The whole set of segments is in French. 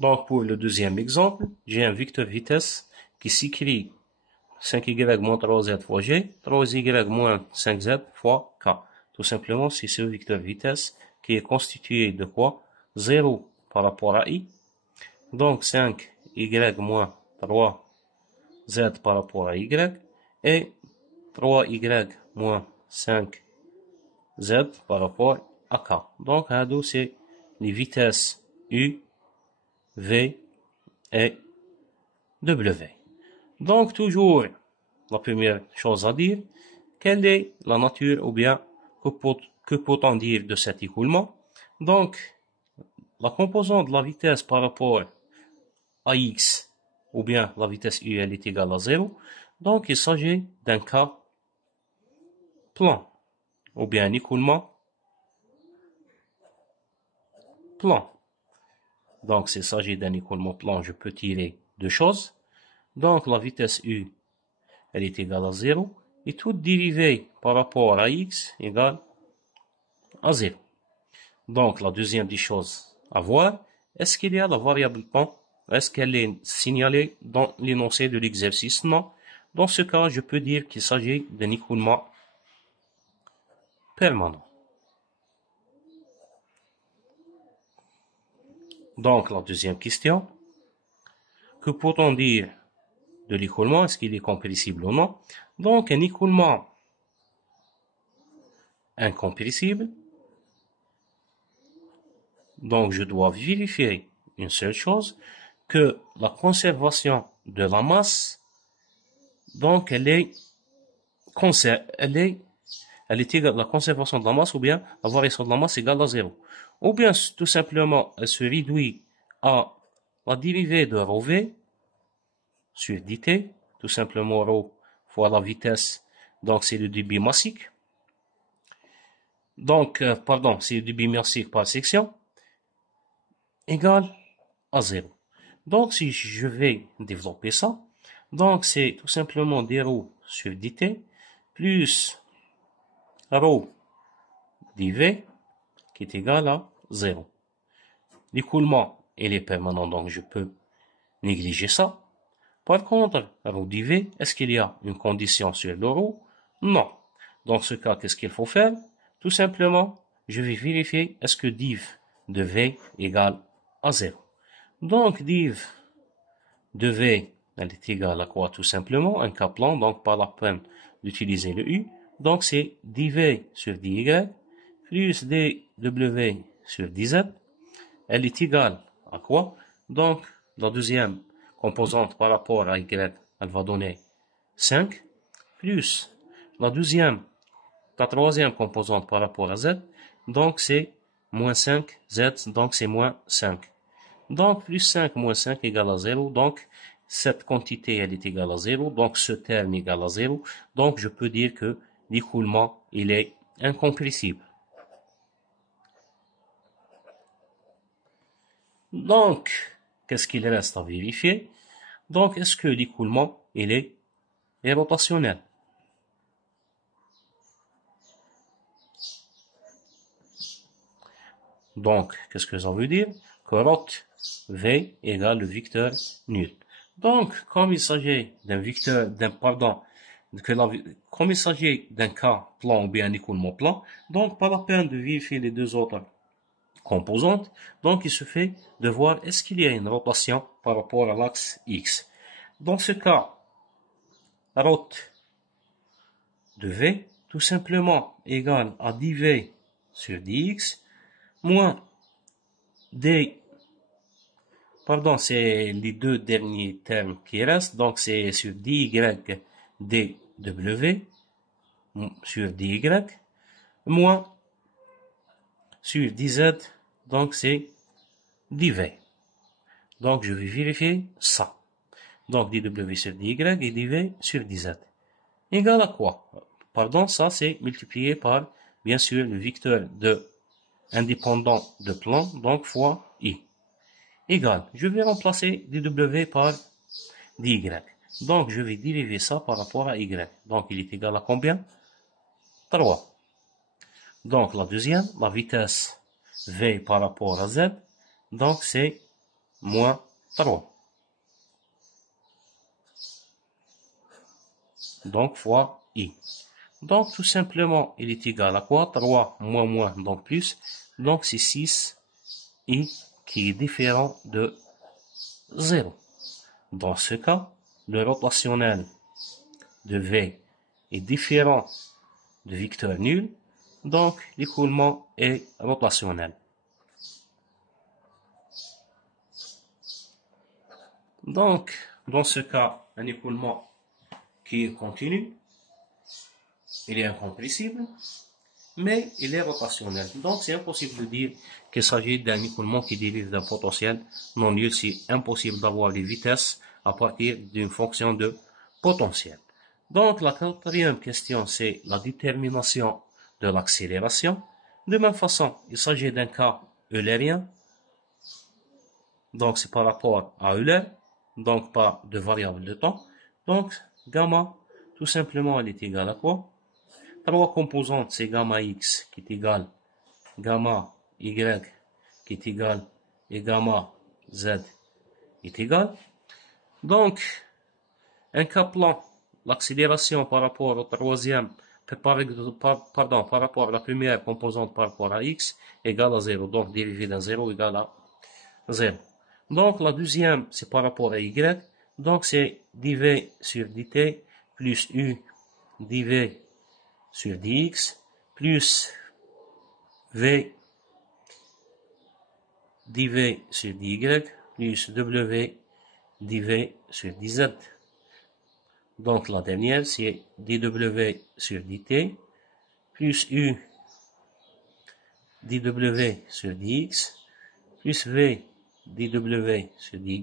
Donc, pour le deuxième exemple, j'ai un vecteur vitesse qui s'écrit 5y moins 3z fois g, 3y moins 5z fois k. Tout simplement, c'est ce vecteur vitesse qui est constitué de quoi? 0 par rapport à i. Donc, 5y moins 3z par rapport à y. Et 3y moins 5z par rapport à k. Donc, c'est les vitesses u, v et w. Donc, toujours la première chose à dire, quelle est la nature ou bien que peut-on dire de cet écoulement? Donc, la composante de la vitesse par rapport à x ou bien la vitesse u elle est égale à 0. Donc, il s'agit d'un cas plan ou bien un écoulement plan. Donc, s'il s'agit d'un écoulement plan, je peux tirer deux choses. Donc, la vitesse u elle est égale à 0 et toute dérivée par rapport à x égale à 0. Donc, la deuxième des choses à voir, est-ce qu'il y a la variable temps? Est-ce qu'elle est signalée dans l'énoncé de l'exercice? Non. Dans ce cas, je peux dire qu'il s'agit d'un écoulement permanent. Donc, la deuxième question, que peut-on dire de l'écoulement? Est-ce qu'il est compressible ou non? Donc, un écoulement incompressible. Donc, je dois vérifier une seule chose, que la conservation de la masse, donc elle est égale, la conservation de la masse ou bien la variation de la masse égale à 0. Ou bien tout simplement, elle se réduit à la dérivée de rho v sur dt, tout simplement rho fois la vitesse, donc c'est le débit massique. Donc, c'est le débit massique par section, égale à 0. Donc, si je vais développer ça, donc c'est tout simplement dρ sur dt plus rho dv qui est égal à 0. L'écoulement, il est permanent, donc je peux négliger ça. Par contre, rho dv, est-ce qu'il y a une condition sur le rho? Non. Dans ce cas, qu'est-ce qu'il faut faire? Tout simplement, je vais vérifier est-ce que div de v égale à 0. Donc, div de v, elle est égale à quoi? Tout simplement, un cas plan, donc pas la peine d'utiliser le u. Donc, c'est dv sur dy plus dw sur dz. Elle est égale à quoi? Donc, la deuxième composante par rapport à y, elle va donner 5, plus la troisième composante par rapport à z, donc c'est moins 5z, donc c'est moins 5. Donc, plus 5 moins 5 égale à 0, donc cette quantité elle est égale à 0, donc ce terme égale à 0, donc je peux dire que l'écoulement il est incompressible. Donc, qu'est-ce qu'il reste à vérifier? Donc, est-ce que l'écoulement, il est rotationnel? Donc, qu'est-ce que ça veut dire? Que rot v égale le vecteur nul. Donc, comme il s'agit comme il s'agit d'un cas plan ou bien un écoulement plan, donc pas la peine de vérifier les deux autres composantes. Donc, il suffit de voir est-ce qu'il y a une rotation par rapport à l'axe X. Dans ce cas, rot de V, tout simplement égale à dV sur dx, moins c'est les deux derniers termes qui restent, donc c'est sur dy dw sur dy, moins sur dz, donc c'est dv. Donc je vais vérifier ça. Donc dw sur dy et dv sur dz. Égal à quoi? Pardon, ça c'est multiplié par, bien sûr, le vecteur indépendant de plan, donc fois i. Égal, je vais remplacer dw par dy. Donc je vais dériver ça par rapport à y. Donc il est égal à combien? 3. Donc la deuxième, la vitesse v par rapport à z, donc c'est moins 3. Donc, fois I. Donc, tout simplement, il est égal à quoi? 3 moins moins, donc plus. Donc, c'est 6 I qui est différent de 0. Dans ce cas, le rotationnel de V est différent de vecteur nul. Donc, l'écoulement est rotationnel. Donc, dans ce cas, un écoulement qui est continu, il est incompressible, mais il est rotationnel. Donc, c'est impossible de dire qu'il s'agit d'un écoulement qui dérive d'un potentiel non nul. C'est impossible d'avoir des vitesses à partir d'une fonction de potentiel. Donc, la quatrième question, c'est la détermination de l'accélération. De même façon, il s'agit d'un cas eulérien. Donc, c'est par rapport à Euler, donc pas de variable de temps. Donc, gamma, tout simplement, elle est égale à quoi? 3 composantes, c'est gamma x qui est égal gamma y qui est égal et gamma z est égal. Donc, un cas plan, l'accélération par rapport au troisième, par rapport à la première composante par rapport à x égale à 0. Donc, dérivé d'un 0 égale à 0. Donc, la deuxième, c'est par rapport à y. Donc, c'est dv sur dt plus u dv sur dx plus v dv sur dy plus w dv sur dz. Donc la dernière c'est dw sur dt plus u dw sur dx plus v dw sur dy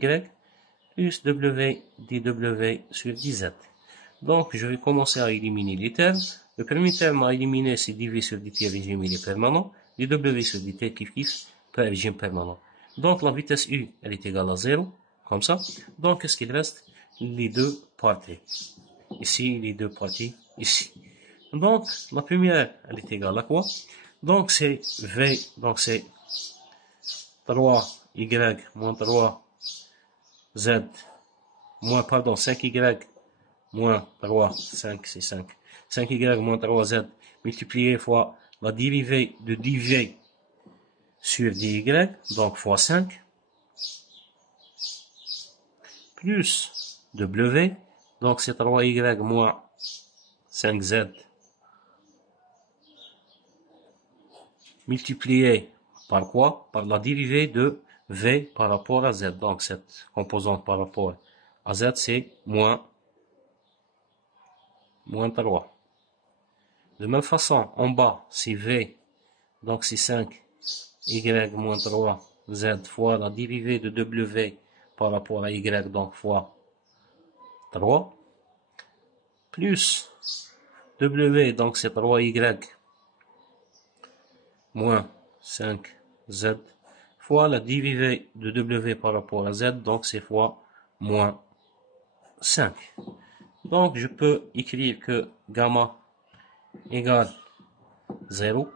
plus w dw sur dz. Donc je vais commencer à éliminer les termes. Le premier terme à éliminer, c'est dv sur dt régime il est permanent. dw sur dt kiff régime permanent. Donc la vitesse u, elle est égale à 0, comme ça. Donc qu'est-ce qu'il reste? Les deux parties. Ici, les deux parties, ici. Donc la première, elle est égale à quoi? Donc c'est v, donc c'est 3y moins 3z, moins, pardon, 5y moins 3, 5 c'est 5. 5y moins 3z multiplié fois la dérivée de dv sur dy, donc fois 5, plus w, donc c'est 3y moins 5z multiplié par quoi? Par la dérivée de v par rapport à z. Donc cette composante par rapport à z c'est moins 3. De même façon, en bas, c'est V, donc c'est 5, Y moins 3, Z fois la dérivée de W par rapport à Y, donc fois 3, plus W, donc c'est 3Y moins 5Z fois la dérivée de W par rapport à Z, donc c'est fois moins 5. Donc je peux écrire que gamma égale 0.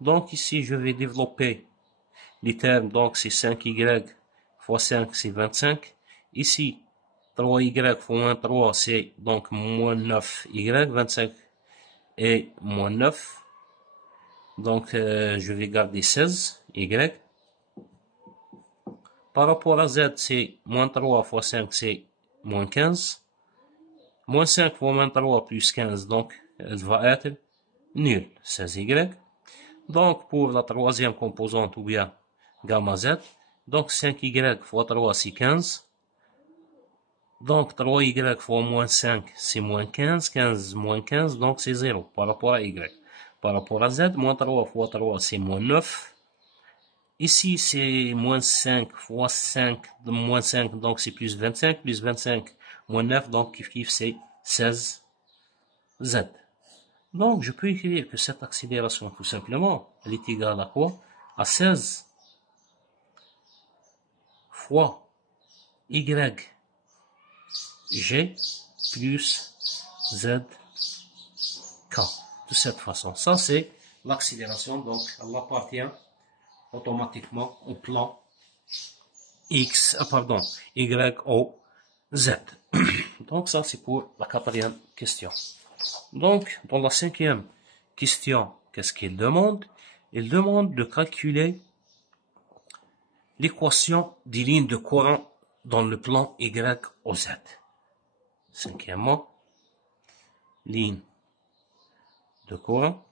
Donc ici, je vais développer les termes. Donc c'est 5y fois 5, c'est 25. Ici, 3y fois moins 3, c'est donc moins 9y. 25 et moins 9. Donc je vais garder 16y. Par rapport à z, c'est moins 3 fois 5, c'est moins 15. Moins 5 fois moins 3 plus 15, donc elle va être nulle, 16y. Donc, pour la troisième composante, ou bien gamma z, donc 5y fois 3, c'est 15. Donc, 3y fois moins 5, c'est moins 15. 15 moins 15, donc c'est 0 par rapport à y. Par rapport à z, moins 3 fois 3, c'est moins 9. Ici, c'est moins 5 fois 5, moins 5, donc c'est plus 25. Plus 25, moins 9, donc kiff c'est 16z. Donc, je peux écrire que cette accélération, tout simplement, elle est égale à quoi? À 16 fois YG plus ZK. De cette façon. Ça, c'est l'accélération. Donc, elle appartient automatiquement au plan Y, O, Z. Donc ça, c'est pour la quatrième question. Donc, dans la cinquième question, qu'est-ce qu'il demande? Il demande de calculer l'équation des lignes de courant dans le plan Y, O, Z. Cinquièmement, ligne de courant.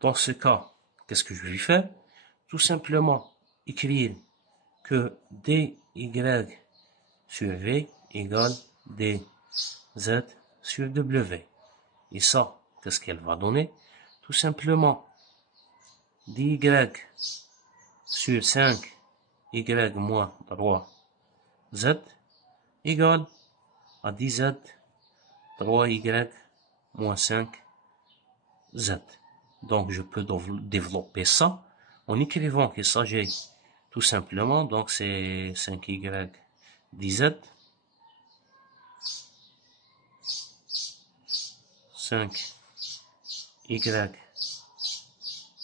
Dans ce cas, qu'est-ce que je vais faire? Tout simplement écrire que dy sur V égale dz sur W. Et ça, qu'est-ce qu'elle va donner? Tout simplement dy sur 5y moins 3z égale à dz 3y moins 5z. Donc, je peux développer ça en écrivant qu'il s'agit tout simplement, donc c'est 5y dz, 5y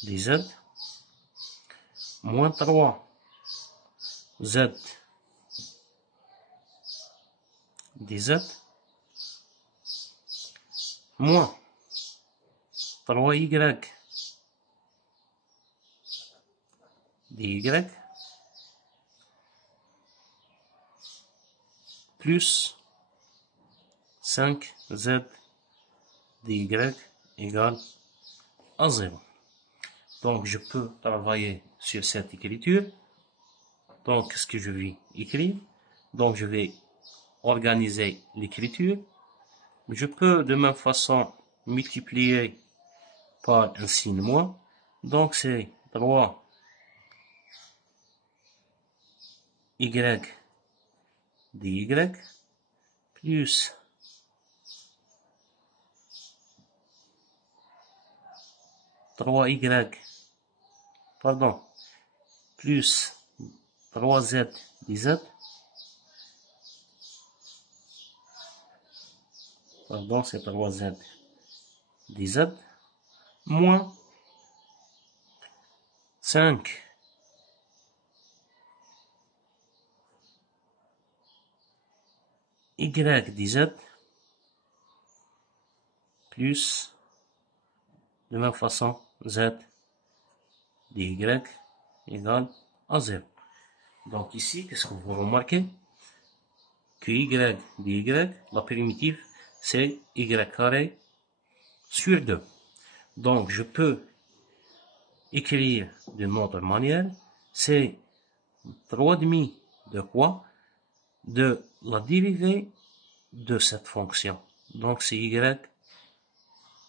dz, moins 3z dz, moins 3y dy plus 5z dy égale à 0. Donc, je peux travailler sur cette écriture. Donc, qu'est-ce que je vais écrire? Donc, je vais organiser l'écriture. Je peux de même façon multiplier par un signe moins. Donc, c'est 3y dy plus 3z dz, c'est 3z dz, moins 5 y dz plus de même façon z dy égale à 0. Donc ici, qu'est-ce que vous remarquez? Que y dy, la primitive, c'est y carré sur 2. Donc je peux écrire d'une autre manière, c'est 3,5 de quoi? De la dérivée de cette fonction. Donc c'est y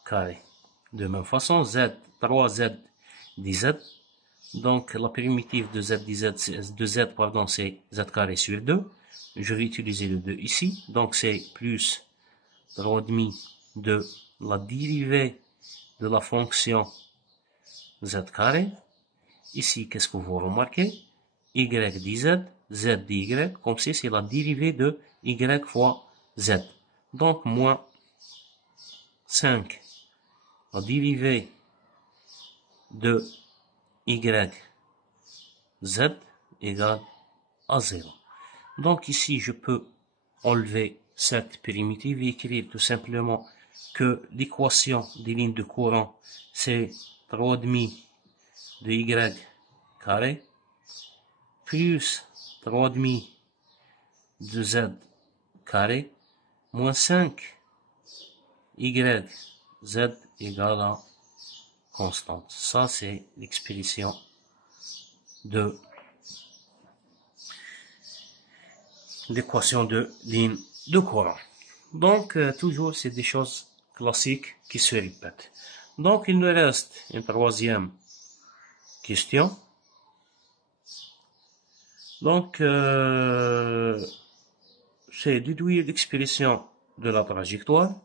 carré. De même façon, z, 3z dz. Donc la primitive de z dz, c'est z carré sur 2. Je vais utiliser le 2 ici. Donc c'est plus 3,5 de la dérivée de la fonction z carré. Ici, qu'est-ce que vous remarquez? Y dz, z dy, comme si c'est la dérivée de y fois z. Donc, moins 5, la dérivée de y z égale à 0. Donc, ici, je peux enlever cette primitive et écrire tout simplement que l'équation des lignes de courant, c'est 3,5 de y carré plus 3,5 de z carré moins 5 y z égale à constante. Ça, c'est l'expression de l'équation de ligne de courant. Donc, toujours, c'est des choses classiques qui se répètent. Donc, il nous reste une troisième question. Donc, c'est déduire l'expression de la trajectoire.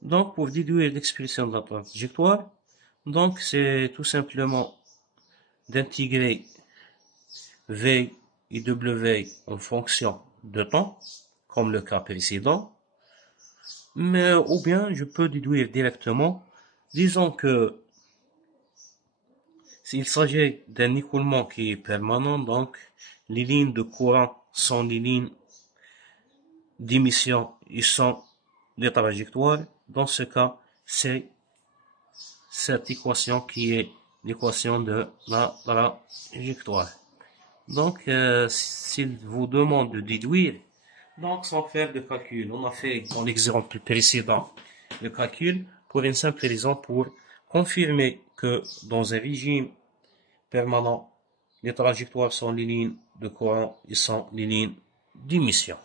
Donc, pour déduire l'expression de la trajectoire, donc c'est tout simplement d'intégrer V et W en fonction de temps, comme le cas précédent. Mais, ou bien, je peux déduire directement, disons que s'il s'agit d'un écoulement qui est permanent, donc les lignes de courant sont les lignes d'émission et sont les trajectoires. Dans ce cas, c'est cette équation qui est l'équation de la trajectoire. Donc, s'il vous demande de déduire, donc sans faire de calcul, on a fait dans l'exemple précédent le calcul pour une simple raison, pour confirmer que dans un régime permanent, les trajectoires sont les lignes de courant et sont les lignes d'émission.